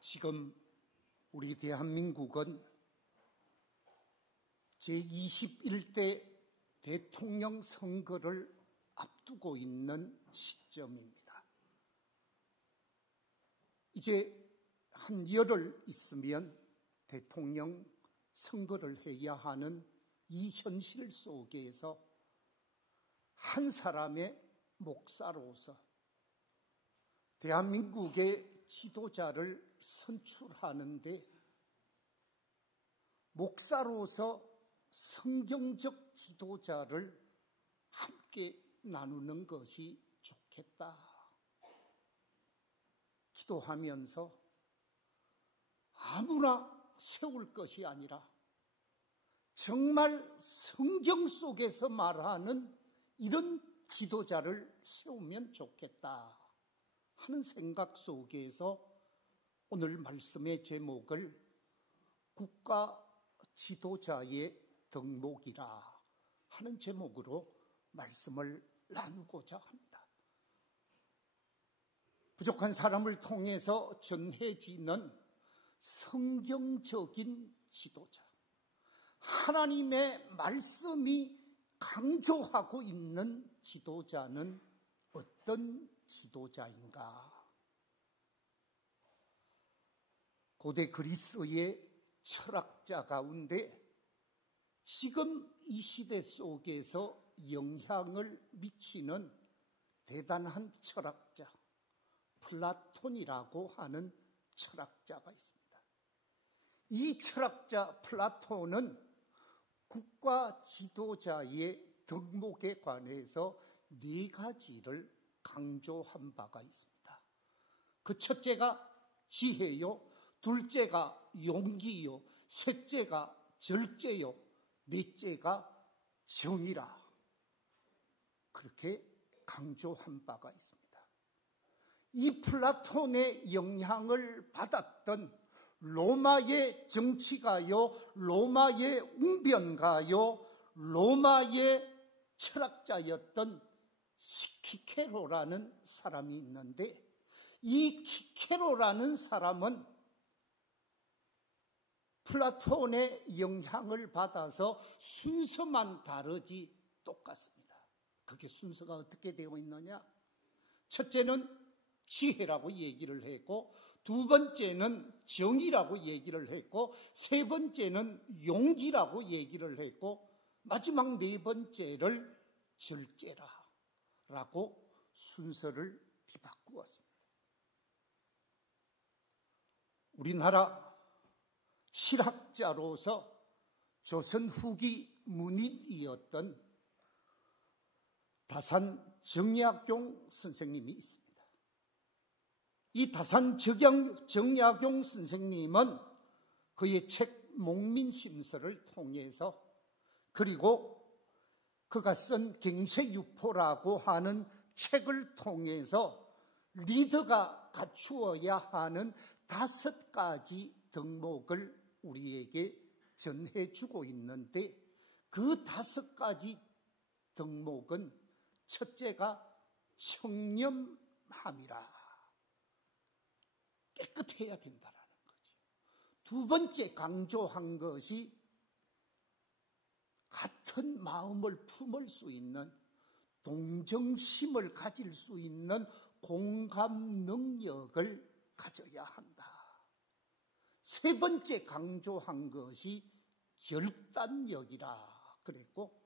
지금 우리 대한민국은 제21대 대통령 선거를 앞두고 있는 시점입니다. 이제 한 열흘 있으면 대통령 선거를 해야 하는 이 현실 속에서 한 사람의 목사로서 대한민국의 지도자를 선출하는데 목사로서 성경적 지도자를 함께 나누는 것이 좋겠다. 기도하면서 아무나 세울 것이 아니라 정말 성경 속에서 말하는 이런 지도자를 세우면 좋겠다 하는 생각 속에서 오늘 말씀의 제목을 국가 지도자의 덕목이라 하는 제목으로 말씀을 나누고자 합니다. 부족한 사람을 통해서 전해지는 성경적인 지도자, 하나님의 말씀이 강조하고 있는 지도자는 어떤 지도자인가? 고대 그리스의 철학자 가운데 지금 이 시대 속에서 영향을 미치는 대단한 철학자, 플라톤이라고 하는 철학자가 있습니다. 이 철학자 플라톤은 국가 지도자의 덕목에 관해서 4가지를 강조한 바가 있습니다. 그 첫째가 지혜요, 둘째가 용기요, 셋째가 절제요, 넷째가 정의라. 그렇게 강조한 바가 있습니다. 이 플라톤의 영향을 받았던 로마의 정치가요, 로마의 웅변가요, 로마의 철학자였던 키케로라는 사람이 있는데, 이 키케로라는 사람은 플라톤의 영향을 받아서 순서만 다르지 똑같습니다. 그게 순서가 어떻게 되어 있느냐? 첫째는 지혜라고 얘기를 했고, 두 번째는 정의라고 얘기를 했고, 세 번째는 용기라고 얘기를 했고, 마지막 4번째를 절제라라고 순서를 뒤바꾸었습니다. 우리나라 실학자로서 조선 후기 문인이었던 다산 정약용 선생님이 있습니다. 이 다산 정약용 선생님은 그의 책 목민심서를 통해서, 그리고 그가 쓴 경세유포라고 하는 책을 통해서 리더가 갖추어야 하는 5가지 덕목을 우리에게 전해주고 있는데, 그 5가지 덕목은 첫째가 청렴함이라, 깨끗해야 된다라는 거죠. 두 번째 강조한 것이 같은 마음을 품을 수 있는, 동정심을 가질 수 있는 공감 능력을 가져야 한다. 세 번째 강조한 것이 결단력이라 그랬고,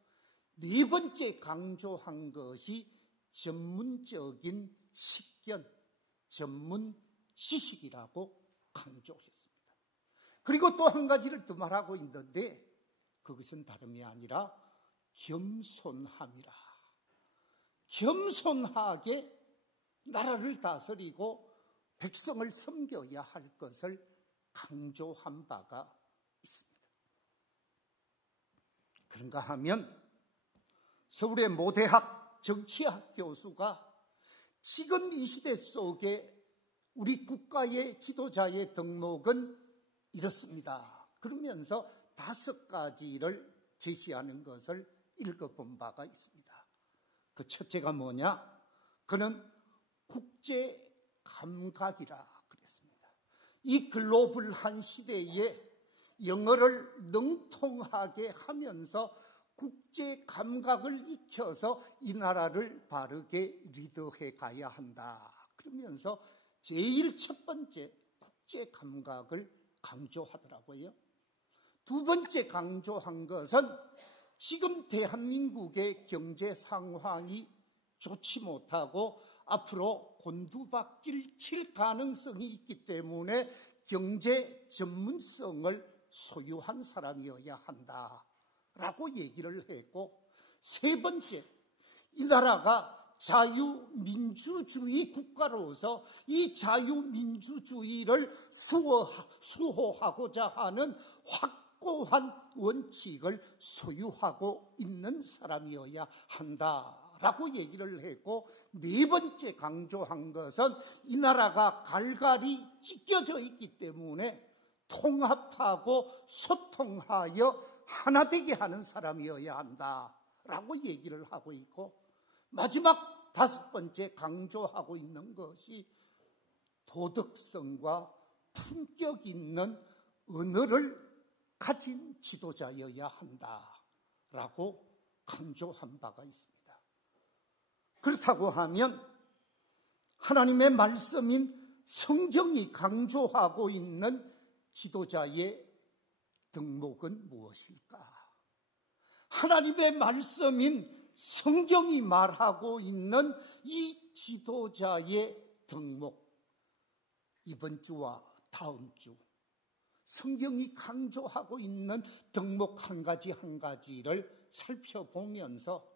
4번째 강조한 것이 전문적인 식견, 전문 지식이라고 강조했습니다. 그리고 또 한 가지를 더 말하고 있는데, 그것은 다름이 아니라 겸손함이라. 겸손하게 나라를 다스리고 백성을 섬겨야 할 것을 강조한 바가 있습니다. 그런가 하면 서울의 모대학 정치학 교수가 지금 이 시대 속에 우리 국가의 지도자의 덕목은 이렇습니다. 그러면서 5가지를 제시하는 것을 읽어본 바가 있습니다. 그 첫째가 뭐냐? 그는 국제 감각이라 그랬습니다. 이 글로벌한 시대에 영어를 능통하게 하면서 국제 감각을 익혀서 이 나라를 바르게 리더해 가야 한다. 그러면서 제일 첫 번째 국제 감각을 강조하더라고요. 두 번째 강조한 것은 지금 대한민국의 경제 상황이 좋지 못하고 앞으로 곤두박질 칠 가능성이 있기 때문에 경제 전문성을 소유한 사람이어야 한다라고 얘기를 했고, 세 번째, 이 나라가 자유민주주의 국가로서 이 자유민주주의를 수호하고자 하는 확고한 원칙을 소유하고 있는 사람이어야 한다라고 얘기를 했고, 네 번째 강조한 것은 이 나라가 갈갈이 찢겨져 있기 때문에 통합하고 소통하여 하나 되게 하는 사람이어야 한다라고 얘기를 하고 있고, 마지막 다섯 번째 강조하고 있는 것이 도덕성과 품격 있는 언어를 가진 지도자여야 한다라고 강조한 바가 있습니다. 그렇다고 하면 하나님의 말씀인 성경이 강조하고 있는 지도자의 덕목은 무엇일까? 하나님의 말씀인 성경이 말하고 있는 이 지도자의 덕목, 이번 주와 다음 주 성경이 강조하고 있는 덕목 한 가지 한 가지를 살펴보면서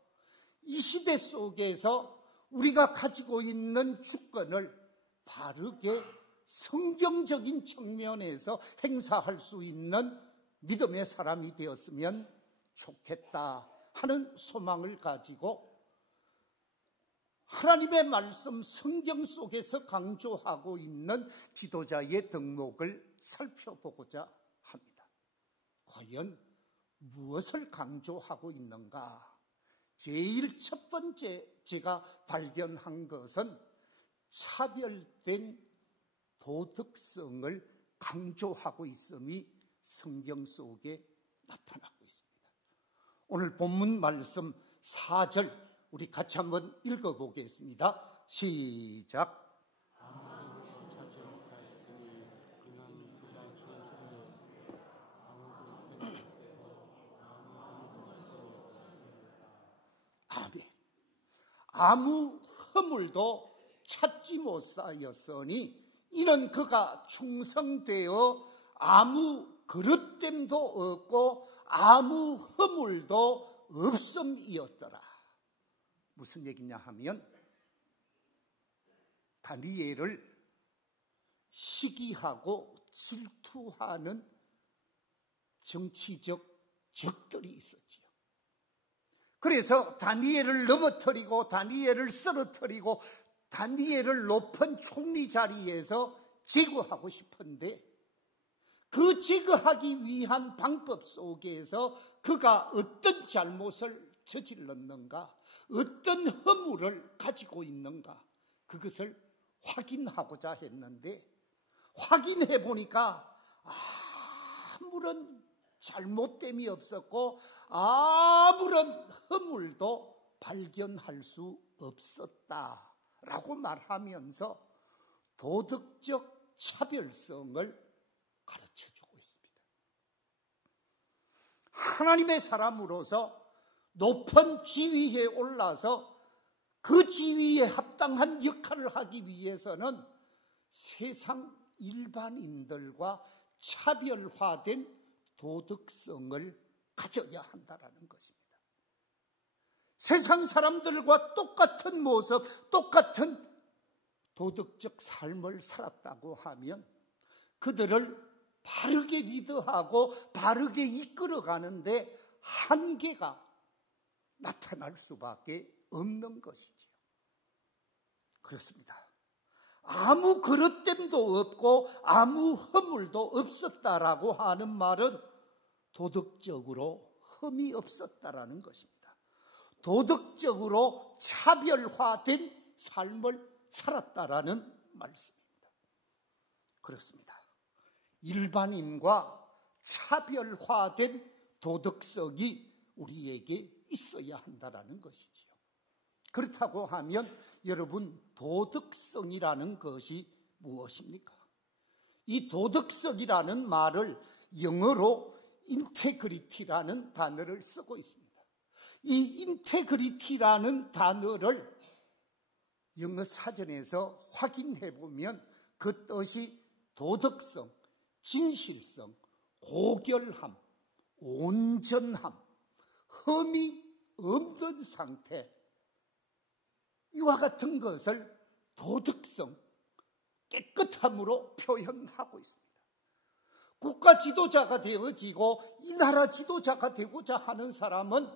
이 시대 속에서 우리가 가지고 있는 주권을 바르게 성경적인 측면에서 행사할 수 있는 믿음의 사람이 되었으면 좋겠다 하는 소망을 가지고 하나님의 말씀 성경 속에서 강조하고 있는 지도자의 덕목을 살펴보고자 합니다. 과연 무엇을 강조하고 있는가? 제일 첫 번째 제가 발견한 것은 차별된 도덕성을 강조하고 있음이 성경 속에 나타나고 있습니다. 오늘 본문 말씀 4절 우리 같이 한번 읽어보겠습니다. 시작. 아멘. 아무 허물도 찾지 못하였으니 이는 그가 충성되어 아무 그릇됨도 없고 아무 허물도 없음이었더라. 무슨 얘기냐 하면 다니엘을 시기하고 질투하는 정치적 적들이 있었지요. 그래서 다니엘을 넘어뜨리고 다니엘을 쓰러뜨리고 다니엘을 높은 총리 자리에서 제거하고 싶은데 그 제거하기 위한 방법 속에서 그가 어떤 잘못을 저질렀는가, 어떤 허물을 가지고 있는가, 그것을 확인하고자 했는데 확인해 보니까 아무런 잘못됨이 없었고 아무런 허물도 발견할 수 없었다라고 말하면서 도덕적 차별성을 가르쳐주고 있습니다. 하나님의 사람으로서 높은 지위에 올라서 그 지위에 합당한 역할을 하기 위해서는 세상 일반인들과 차별화된 도덕성을 가져야 한다는 것입니다. 세상 사람들과 똑같은 모습, 똑같은 도덕적 삶을 살았다고 하면 그들을 바르게 리더하고 바르게 이끌어가는데 한계가 나타날 수밖에 없는 것이지요. 그렇습니다. 아무 그릇됨도 없고 아무 허물도 없었다라고 하는 말은 도덕적으로 흠이 없었다라는 것입니다. 도덕적으로 차별화된 삶을 살았다라는 말씀입니다. 그렇습니다. 일반인과 차별화된 도덕성이 우리에게 있어야 한다는 것이지요. 그렇다고 하면 여러분, 도덕성이라는 것이 무엇입니까? 이 도덕성이라는 말을 영어로 인테그리티라는 단어를 쓰고 있습니다. 이 인테그리티라는 단어를 영어 사전에서 확인해 보면 그 뜻이 도덕성, 진실성, 고결함, 온전함, 흠이 없는 상태, 이와 같은 것을 도덕성, 깨끗함으로 표현하고 있습니다. 국가 지도자가 되어지고 이 나라 지도자가 되고자 하는 사람은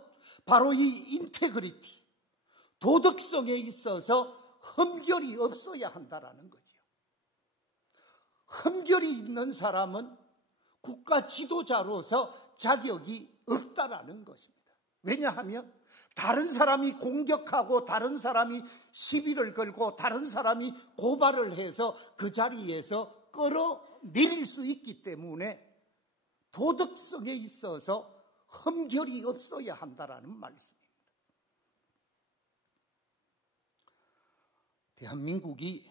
바로 이 인테그리티, 도덕성에 있어서 흠결이 없어야 한다는 거죠. 흠결이 있는 사람은 국가 지도자로서 자격이 없다라는 것입니다. 왜냐하면 다른 사람이 공격하고 다른 사람이 시비를 걸고 다른 사람이 고발을 해서 그 자리에서 끌어내릴 수 있기 때문에 도덕성에 있어서 흠결이 없어야 한다라는 말씀입니다. 대한민국이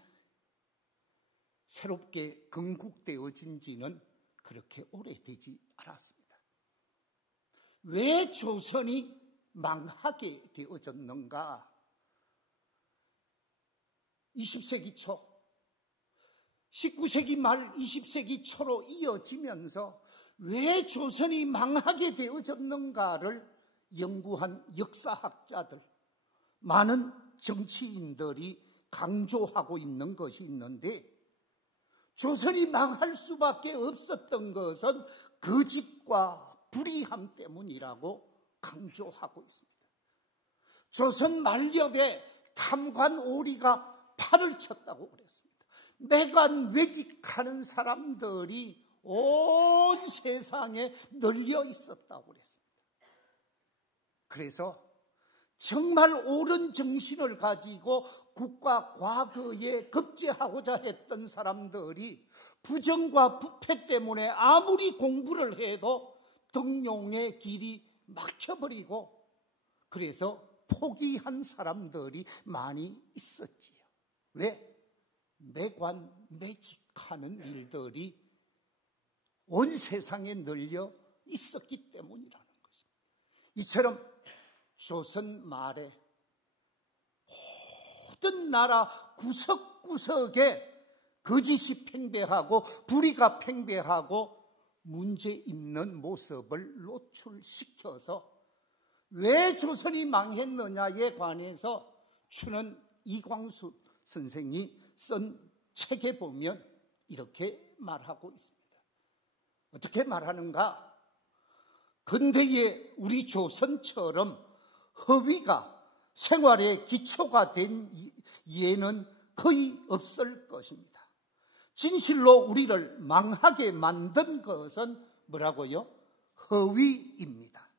새롭게 건국되어진 지는 그렇게 오래되지 않았습니다. 왜 조선이 망하게 되어졌는가? 20세기 초, 19세기 말 20세기 초로 이어지면서 왜 조선이 망하게 되어졌는가를 연구한 역사학자들, 많은 정치인들이 강조하고 있는 것이 있는데, 조선이 망할 수밖에 없었던 것은 거짓과 불의함 때문이라고 강조하고 있습니다. 조선 말엽에 탐관 오리가 판을 쳤다고 그랬습니다. 매관 외직하는 사람들이 온 세상에 널려 있었다고 그랬습니다. 그래서 정말 옳은 정신을 가지고 국가 과거에 급제하고자 했던 사람들이 부정과 부패 때문에 아무리 공부를 해도 등용의 길이 막혀버리고 그래서 포기한 사람들이 많이 있었지요. 왜? 매관매직하는 일들이 온 세상에 널려 있었기 때문이라는 것입니다. 이처럼 조선 말에 모든 나라 구석구석에 거짓이 팽배하고 불의가 팽배하고 문제 있는 모습을 노출시켜서 왜 조선이 망했느냐에 관해서 추는 이광수 선생이 쓴 책에 보면 이렇게 말하고 있습니다. 어떻게 말하는가? 근대의 우리 조선처럼 허위가 생활의 기초가 된 예는 거의 없을 것입니다. 진실로 우리를 망하게 만든 것은 뭐라고요? 허위입니다.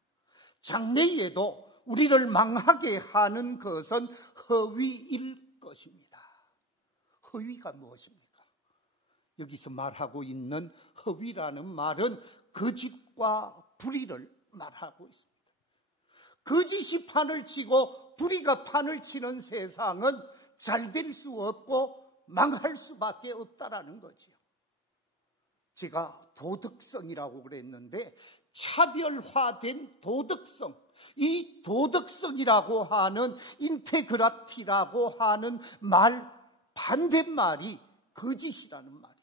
장래에도 우리를 망하게 하는 것은 허위일 것입니다. 허위가 무엇입니까? 여기서 말하고 있는 허위라는 말은 거짓과 불의를 말하고 있습니다. 거짓이 판을 치고 불의가 판을 치는 세상은 잘 될 수 없고 망할 수밖에 없다라는 거지요. 제가 도덕성이라고 그랬는데 차별화된 도덕성, 이 도덕성이라고 하는 인테그라티라고 하는 말 반대말이 거짓이라는 말이에요.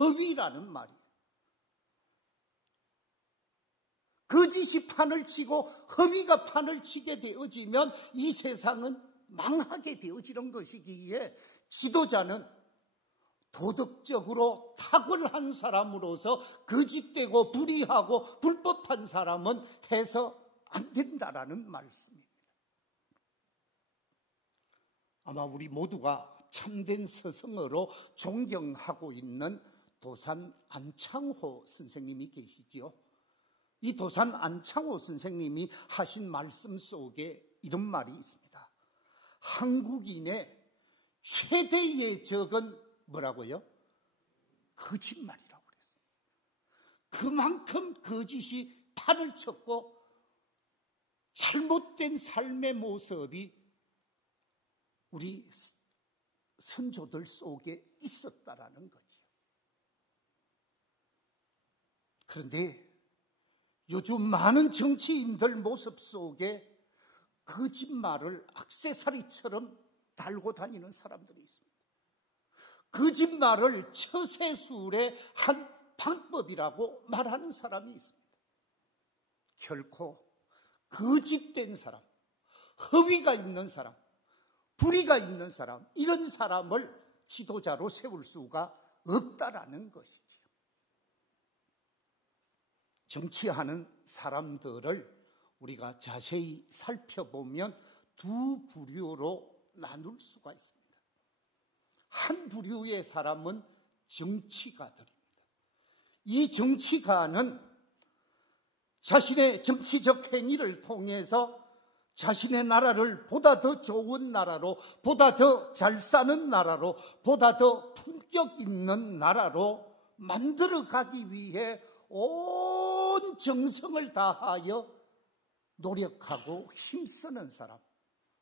허위라는 말이에요. 거짓이 판을 치고 허위가 판을 치게 되어지면 이 세상은 망하게 되어지는 것이기에 지도자는 도덕적으로 탁월한 사람으로서 거짓되고 불의하고 불법한 사람은 해서 안 된다라는 말씀입니다. 아마 우리 모두가 참된 스승으로 존경하고 있는 도산 안창호 선생님이 계시지요. 이 도산 안창호 선생님이 하신 말씀 속에 이런 말이 있습니다. 한국인의 최대의 적은 뭐라고요? 거짓말이라고 그랬어요. 그만큼 거짓이 판을 쳤고 잘못된 삶의 모습이 우리 선조들 속에 있었다라는 거지요. 그런데 요즘 많은 정치인들 모습 속에 거짓말을 액세서리처럼 달고 다니는 사람들이 있습니다. 거짓말을 처세술의 한 방법이라고 말하는 사람이 있습니다. 결코 거짓된 사람, 허위가 있는 사람, 불의가 있는 사람, 이런 사람을 지도자로 세울 수가 없다라는 것이지요. 정치하는 사람들을 우리가 자세히 살펴보면 두 부류로 나눌 수가 있습니다. 한 부류의 사람은 정치가들입니다. 이 정치가는 자신의 정치적 행위를 통해서 자신의 나라를 보다 더 좋은 나라로, 보다 더 잘 사는 나라로, 보다 더 품격 있는 나라로 만들어가기 위해 온 정성을 다하여 노력하고 힘쓰는 사람,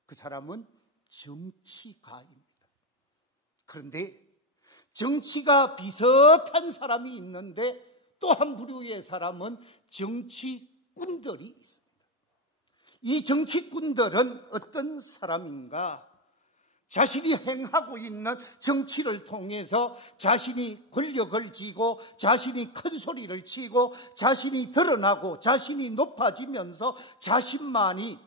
그 사람은 정치가입니다. 그런데 정치가 비슷한 사람이 있는데 또 한 부류의 사람은 정치꾼들이 있습니다. 이 정치꾼들은 어떤 사람인가? 자신이 행하고 있는 정치를 통해서 자신이 권력을 쥐고 자신이 큰 소리를 치고 자신이 드러나고 자신이 높아지면서 자신만이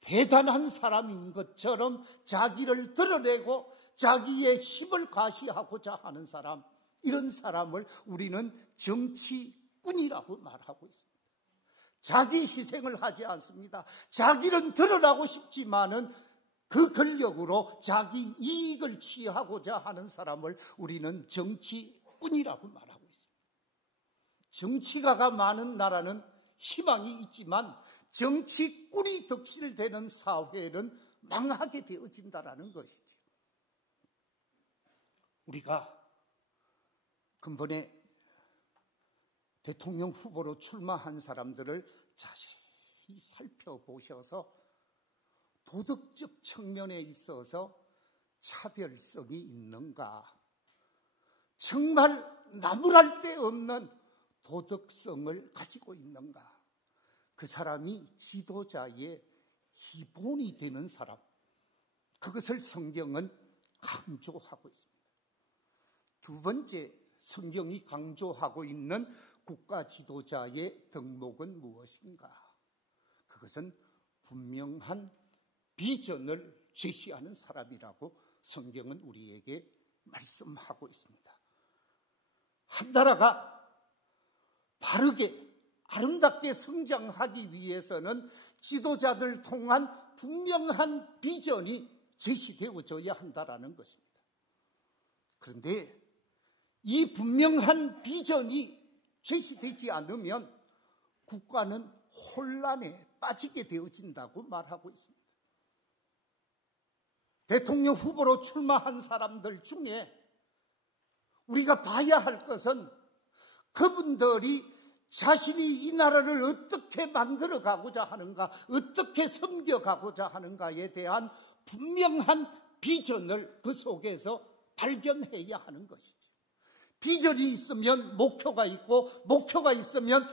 대단한 사람인 것처럼 자기를 드러내고 자기의 힘을 과시하고자 하는 사람, 이런 사람을 우리는 정치꾼이라고 말하고 있습니다. 자기 희생을 하지 않습니다. 자기는 드러나고 싶지만은 그 권력으로 자기 이익을 취하고자 하는 사람을 우리는 정치꾼이라고 말하고 있습니다. 정치가가 많은 나라는 희망이 있지만 정치꾼이 덕실되는 사회는 망하게 되어진다라는 것이죠. 우리가 근본에 대통령 후보로 출마한 사람들을 자세히 살펴보셔서 도덕적 측면에 있어서 차별성이 있는가, 정말 나무랄 데 없는 도덕성을 가지고 있는가, 그 사람이 지도자의 기본이 되는 사람, 그것을 성경은 강조하고 있습니다. 두 번째, 성경이 강조하고 있는 국가 지도자의 덕목은 무엇인가? 그것은 분명한 비전을 제시하는 사람이라고 성경은 우리에게 말씀하고 있습니다. 한 나라가 바르게 아름답게 성장하기 위해서는 지도자들 통한 분명한 비전이 제시되어져야 한다라는 것입니다. 그런데 이 분명한 비전이 제시되지 않으면 국가는 혼란에 빠지게 되어진다고 말하고 있습니다. 대통령 후보로 출마한 사람들 중에 우리가 봐야 할 것은 그분들이 자신이 이 나라를 어떻게 만들어가고자 하는가, 어떻게 섬겨가고자 하는가에 대한 분명한 비전을 그 속에서 발견해야 하는 것이죠. 비전이 있으면 목표가 있고, 목표가 있으면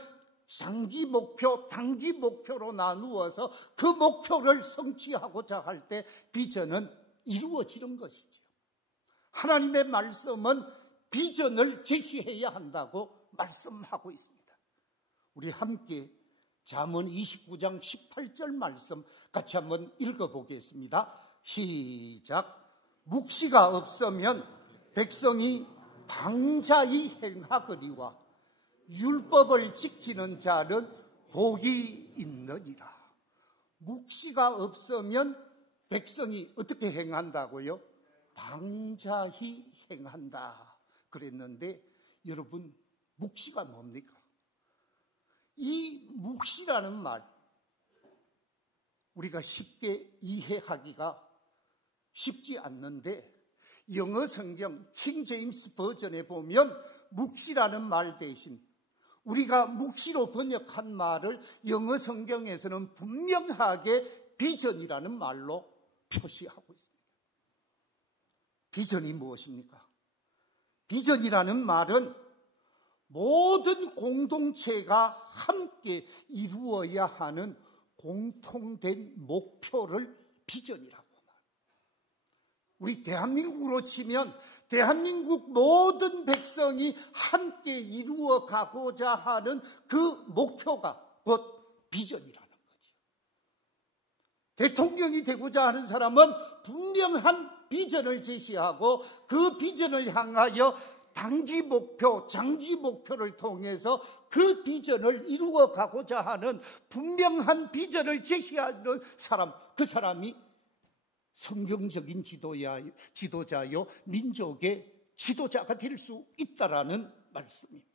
장기 목표, 단기 목표로 나누어서 그 목표를 성취하고자 할 때 비전은 이루어지는 것이죠. 하나님의 말씀은 비전을 제시해야 한다고 말씀하고 있습니다. 우리 함께 잠언 29장 18절 말씀 같이 한번 읽어보겠습니다. 시작. 묵시가 없으면 백성이 방자히 행하거니와 율법을 지키는 자는 복이 있느니라. 묵시가 없으면 백성이 어떻게 행한다고요? 방자히 행한다 그랬는데, 여러분, 묵시가 뭡니까? 이 묵시라는 말, 우리가 쉽게 이해하기가 쉽지 않는데, 영어 성경 킹 제임스 버전에 보면 묵시라는 말 대신 우리가 묵시로 번역한 말을 영어 성경에서는 분명하게 비전이라는 말로 표시하고 있습니다. 비전이 무엇입니까? 비전이라는 말은 모든 공동체가 함께 이루어야 하는 공통된 목표를 비전이라고 합니다. 우리 대한민국으로 치면 대한민국 모든 백성이 함께 이루어 가고자 하는 그 목표가 곧 비전이라는 거죠. 대통령이 되고자 하는 사람은 분명한 비전을 제시하고 그 비전을 향하여 단기 목표, 장기 목표를 통해서 그 비전을 이루어 가고자 하는 분명한 비전을 제시하는 사람, 그 사람이 성경적인 지도자요, 민족의 지도자가 될 수 있다라는 말씀입니다.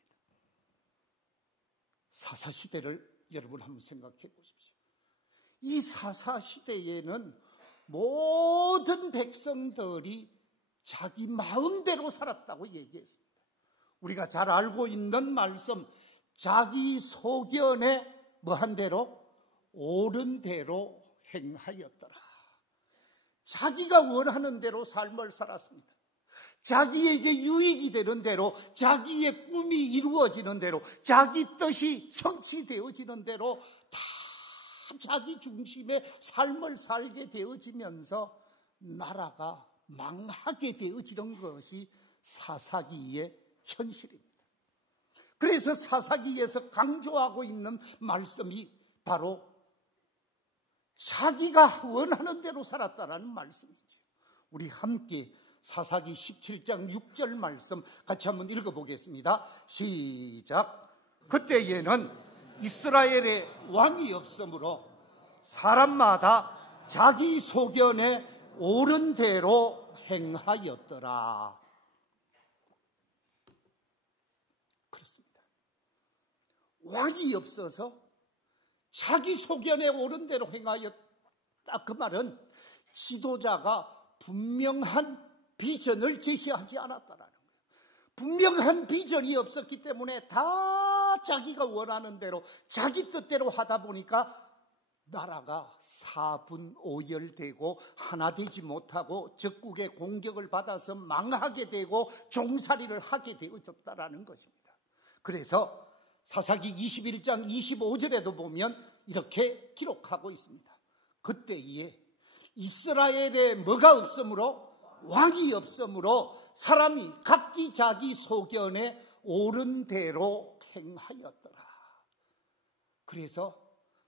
사사시대를 여러분 한번 생각해 보십시오. 이 사사시대에는 모든 백성들이 자기 마음대로 살았다고 얘기했습니다. 우리가 잘 알고 있는 말씀, 자기 소견에 뭐한 대로? 옳은 대로 행하였더라. 자기가 원하는 대로 삶을 살았습니다. 자기에게 유익이 되는 대로, 자기의 꿈이 이루어지는 대로, 자기 뜻이 성취되어지는 대로 다 자기 중심의 삶을 살게 되어지면서 나라가 망하게 되어지는 것이 사사기의 현실입니다. 그래서 사사기에서 강조하고 있는 말씀이 바로 자기가 원하는 대로 살았다라는 말씀이죠. 우리 함께 사사기 17장 6절 말씀 같이 한번 읽어보겠습니다. 시작. 그때에는 이스라엘에 왕이 없으므로 사람마다 자기 소견에 옳은 대로 행하였더라. 그렇습니다. 왕이 없어서 자기 소견에 옳은 대로 행하였다. 그 말은 지도자가 분명한 비전을 제시하지 않았다라는 거예요. 분명한 비전이 없었기 때문에 다 자기가 원하는 대로 자기 뜻대로 하다 보니까 나라가 사분오열되고 하나 되지 못하고 적국의 공격을 받아서 망하게 되고 종살이를 하게 되어졌다라는 것입니다. 그래서 사사기 21장 25절에도 보면 이렇게 기록하고 있습니다. 그때에 이스라엘에 뭐가 없으므로? 왕이 없으므로 사람이 각기 자기 소견에 옳은 대로 행하였더라. 그래서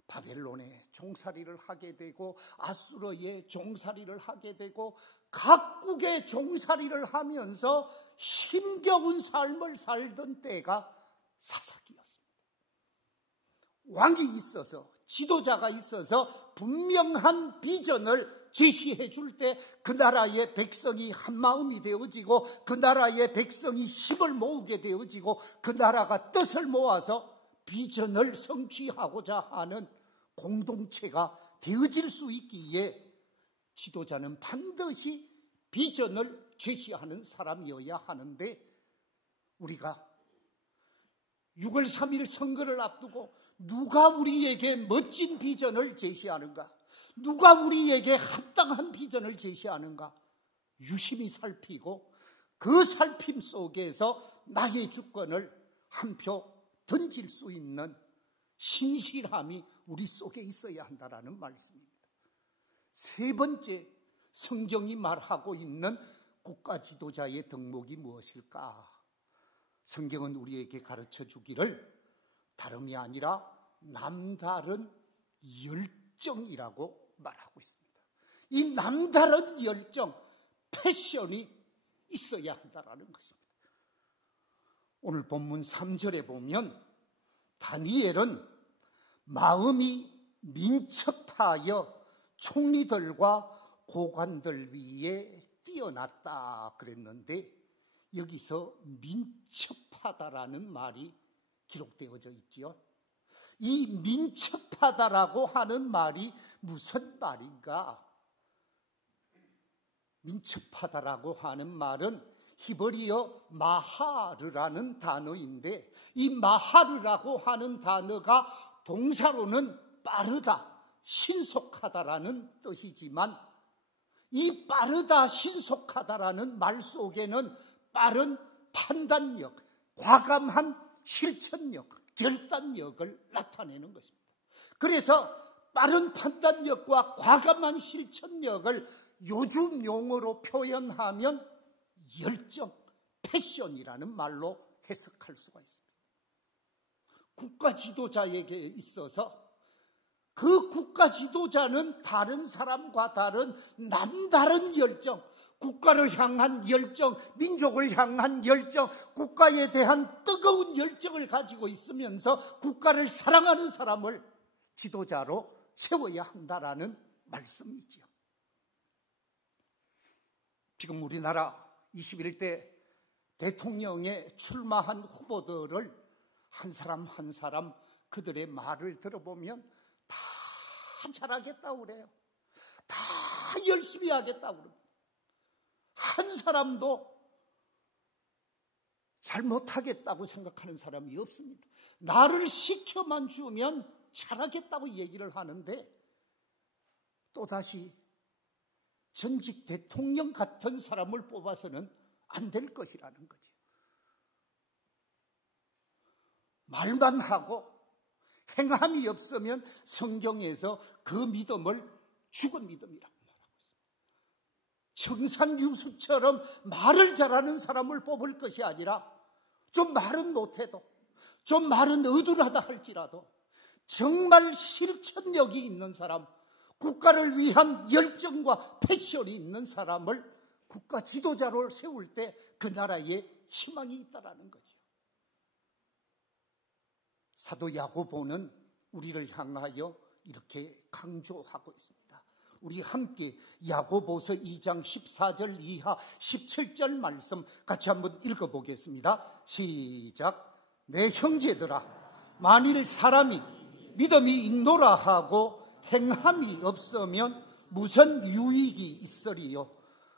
바벨론에 종살이를 하게 되고 아수르에 종살이를 하게 되고 각국의 종살이를 하면서 힘겨운 삶을 살던 때가 사사기였습니다. 왕이 있어서, 지도자가 있어서 분명한 비전을 제시해 줄 때 그 나라의 백성이 한마음이 되어지고 그 나라의 백성이 힘을 모으게 되어지고 그 나라가 뜻을 모아서 비전을 성취하고자 하는 공동체가 되어질 수 있기에 지도자는 반드시 비전을 제시하는 사람이어야 하는데 우리가 6월 3일 선거를 앞두고 누가 우리에게 멋진 비전을 제시하는가? 누가 우리에게 합당한 비전을 제시하는가? 유심히 살피고 그 살핌 속에서 나의 주권을 한 표 던질 수 있는 신실함이 우리 속에 있어야 한다라는 말씀입니다. 세 번째, 성경이 말하고 있는 국가 지도자의 덕목이 무엇일까? 성경은 우리에게 가르쳐 주기를 다름이 아니라 남다른 열정이라고 말하고 있습니다. 이 남다른 열정, 패션이 있어야 한다라는 것입니다. 오늘 본문 3절에 보면 다니엘은 마음이 민첩하여 총리들과 고관들 위에 뛰어났다 그랬는데 여기서 민첩하다라는 말이 기록되어져 있지요. 이 민첩하다라고 하는 말이 무슨 말인가? 민첩하다라고 하는 말은 히브리어 마하르라는 단어인데, 이 마하르라고 하는 단어가 동사로는 빠르다, 신속하다라는 뜻이지만, 이 빠르다, 신속하다라는 말 속에는 빠른 판단력, 과감한 실천력, 결단력을 나타내는 것입니다. 그래서 빠른 판단력과 과감한 실천력을 요즘 용어로 표현하면 열정, 패션이라는 말로 해석할 수가 있습니다. 국가 지도자에게 있어서 그 국가 지도자는 다른 사람과 다른 남다른 열정, 국가를 향한 열정, 민족을 향한 열정, 국가에 대한 뜨거운 열정을 가지고 있으면서 국가를 사랑하는 사람을 지도자로 세워야 한다라는 말씀이지요. 지금 우리나라 21대 대통령에 출마한 후보들을 한 사람 한 사람 그들의 말을 들어보면 다 잘하겠다고 그래요. 다 열심히 하겠다고 그래요. 한 사람도 잘못하겠다고 생각하는 사람이 없습니다. 나를 시켜만 주면 잘하겠다고 얘기를 하는데, 또다시 전직 대통령 같은 사람을 뽑아서는 안 될 것이라는 거죠. 말만 하고 행함이 없으면 성경에서 그 믿음을 죽은 믿음이라고 말하고 있습니다. 청산유수처럼 말을 잘하는 사람을 뽑을 것이 아니라, 좀 말은 못해도, 좀 말은 어눌하다 할지라도 정말 실천력이 있는 사람, 국가를 위한 열정과 패션이 있는 사람을 국가 지도자로 세울 때 그 나라에 희망이 있다라는 거죠. 사도 야고보는 우리를 향하여 이렇게 강조하고 있습니다. 우리 함께 야고보서 2장 14절 이하 17절 말씀 같이 한번 읽어보겠습니다. 시작. 내 형제들아, 만일 사람이 믿음이 있노라 하고 행함이 없으면 무슨 유익이 있으리요?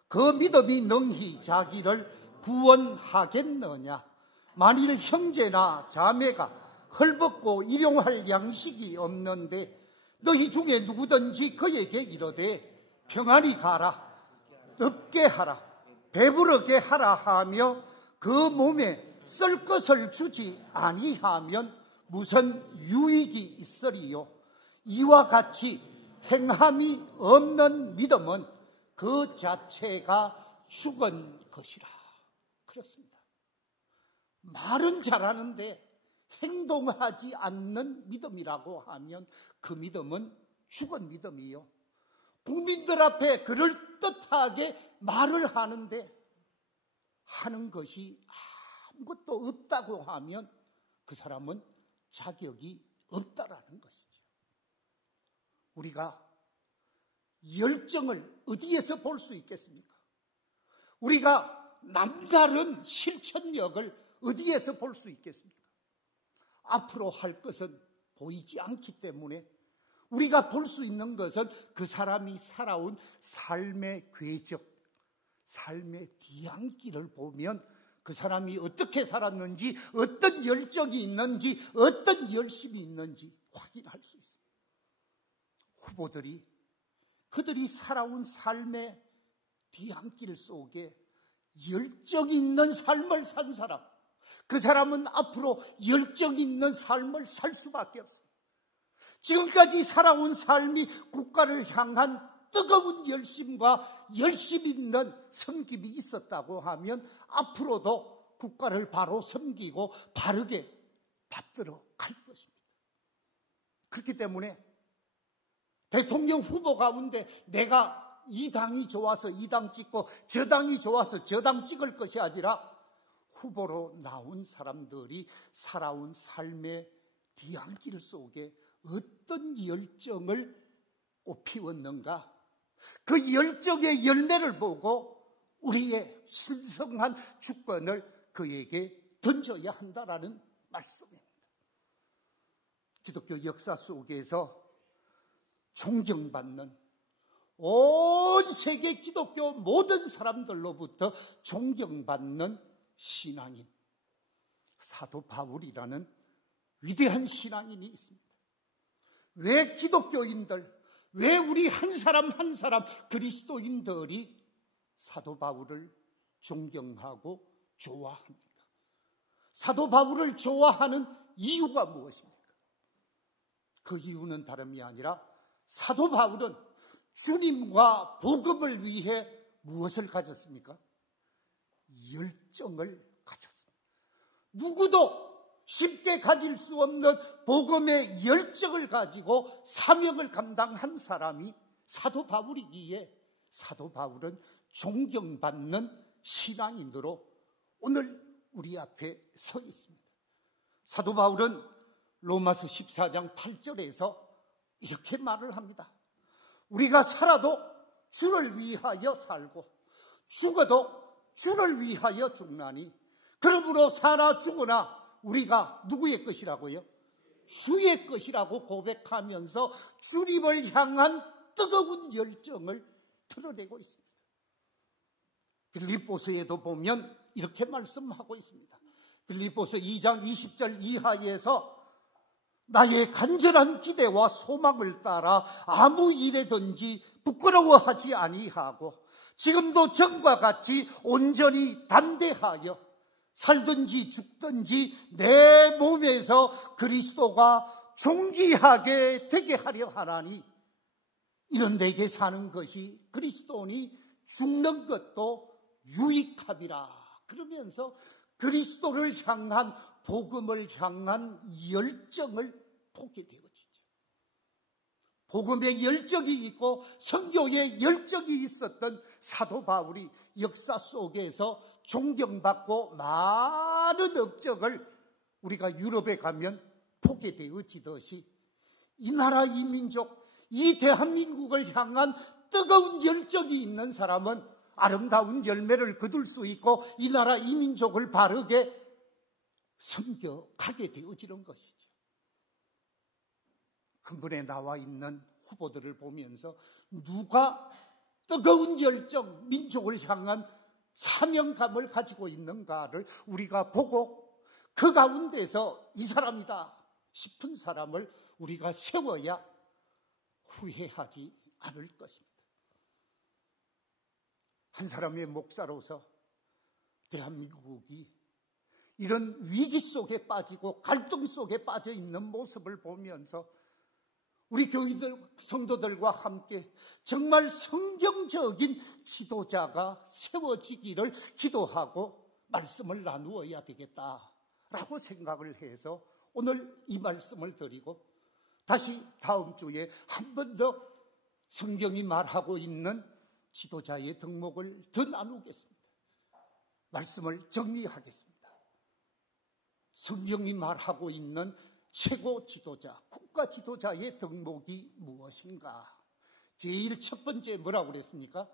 그 믿음이 능히 자기를 구원하겠느냐? 만일 형제나 자매가 헐벗고 일용할 양식이 없는데 너희 중에 누구든지 그에게 이르되 평안히 가라, 없게 하라, 배부르게 하라 하며 그 몸에 쓸 것을 주지 아니하면 무슨 유익이 있으리요? 이와 같이 행함이 없는 믿음은 그 자체가 죽은 것이라. 그렇습니다. 말은 잘하는데 행동하지 않는 믿음이라고 하면 그 믿음은 죽은 믿음이요. 국민들 앞에 그럴듯하게 말을 하는데 하는 것이 아무것도 없다고 하면 그 사람은 자격이 없다라는 것이죠. 우리가 열정을 어디에서 볼 수 있겠습니까? 우리가 남다른 실천력을 어디에서 볼 수 있겠습니까? 앞으로 할 것은 보이지 않기 때문에 우리가 볼 수 있는 것은 그 사람이 살아온 삶의 궤적, 삶의 뒤안길을 보면 그 사람이 어떻게 살았는지, 어떤 열정이 있는지, 어떤 열심이 있는지 확인할 수 있습니다. 후보들이 그들이 살아온 삶의 뒤안길 속에 열정 있는 삶을 산 사람, 그 사람은 앞으로 열정 있는 삶을 살 수밖에 없습니다. 지금까지 살아온 삶이 국가를 향한 뜨거운 열심과 열심 있는 섬김이 있었다고 하면 앞으로도 국가를 바로 섬기고 바르게 받들어 갈 것입니다. 그렇기 때문에 대통령 후보 가운데 내가 이 당이 좋아서 이 당 찍고 저 당이 좋아서 저 당 찍을 것이 아니라 후보로 나온 사람들이 살아온 삶의 뒤안길 속에 어떤 열정을 꽃피웠는가, 그 열정의 열매를 보고 우리의 신성한 주권을 그에게 던져야 한다라는 말씀입니다. 기독교 역사 속에서 존경받는 온 세계 기독교 모든 사람들로부터 존경받는 신앙인, 사도 바울이라는 위대한 신앙인이 있습니다. 왜 기독교인들, 왜 우리 한 사람 한 사람 그리스도인들이 사도 바울을 존경하고 좋아합니까? 사도 바울을 좋아하는 이유가 무엇입니까? 그 이유는 다름이 아니라 사도 바울은 주님과 복음을 위해 무엇을 가졌습니까? 열정을 가졌습니다. 누구도 쉽게 가질 수 없는 복음의 열정을 가지고 사명을 감당한 사람이 사도 바울이기에 사도 바울은 존경받는 신앙인으로 오늘 우리 앞에 서 있습니다. 사도 바울은 로마서 14장 8절에서 이렇게 말을 합니다. 우리가 살아도 주를 위하여 살고 죽어도 주를 위하여 죽나니 그러므로 살아 죽으나 우리가 누구의 것이라고요? 주의 것이라고 고백하면서 주님을 향한 뜨거운 열정을 드러내고 있습니다. 빌립보서에도 보면 이렇게 말씀하고 있습니다. 빌립보서 2장 20절 이하에서 나의 간절한 기대와 소망을 따라 아무 일에든지 부끄러워하지 아니하고 지금도 전과 같이 온전히 담대하여 살든지 죽든지 내 몸에서 그리스도가 존귀하게 되게 하려 하나니 이는 내게 사는 것이 그리스도니 죽는 것도 유익함이라. 그러면서 그리스도를 향한 복음을 향한 열정을 보게 되어지죠. 복음의 열정이 있고 선교의 열정이 있었던 사도 바울이 역사 속에서 존경받고 많은 업적을 우리가 유럽에 가면 보게 되어지듯이 이 나라 이 민족, 이 대한민국을 향한 뜨거운 열정이 있는 사람은 아름다운 열매를 거둘 수 있고 이 나라 이 민족을 바르게 섬겨가게 되어지는 것이죠. 근본에 나와 있는 후보들을 보면서 누가 뜨거운 열정, 민족을 향한 사명감을 가지고 있는가를 우리가 보고 그 가운데서 이 사람이다 싶은 사람을 우리가 세워야 후회하지 않을 것입니다. 한 사람의 목사로서 대한민국이 이런 위기 속에 빠지고 갈등 속에 빠져 있는 모습을 보면서 우리 교인들, 성도들과 함께 정말 성경적인 지도자가 세워지기를 기도하고 말씀을 나누어야 되겠다라고 생각을 해서 오늘 이 말씀을 드리고 다시 다음 주에 한 번 더 성경이 말하고 있는 지도자의 덕목을 더 나누겠습니다. 말씀을 정리하겠습니다. 성경이 말하고 있는 최고 지도자, 국가 지도자의 덕목이 무엇인가? 제일 첫 번째 뭐라고 그랬습니까?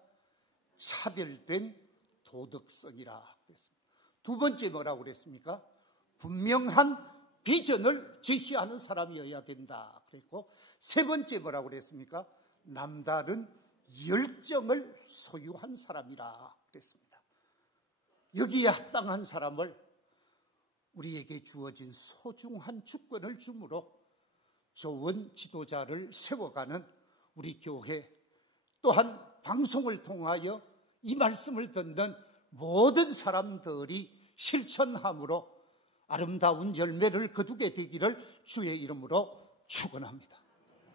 차별된 도덕성이라 그랬습니다. 두 번째 뭐라고 그랬습니까? 분명한 비전을 제시하는 사람이어야 된다 그랬고, 세 번째 뭐라고 그랬습니까? 남다른 열정을 소유한 사람이라 그랬습니다. 여기에 합당한 사람을 우리에게 주어진 소중한 주권을 주므로 좋은 지도자를 세워가는 우리 교회, 또한 방송을 통하여 이 말씀을 듣는 모든 사람들이 실천함으로 아름다운 열매를 거두게 되기를 주의 이름으로 축원합니다.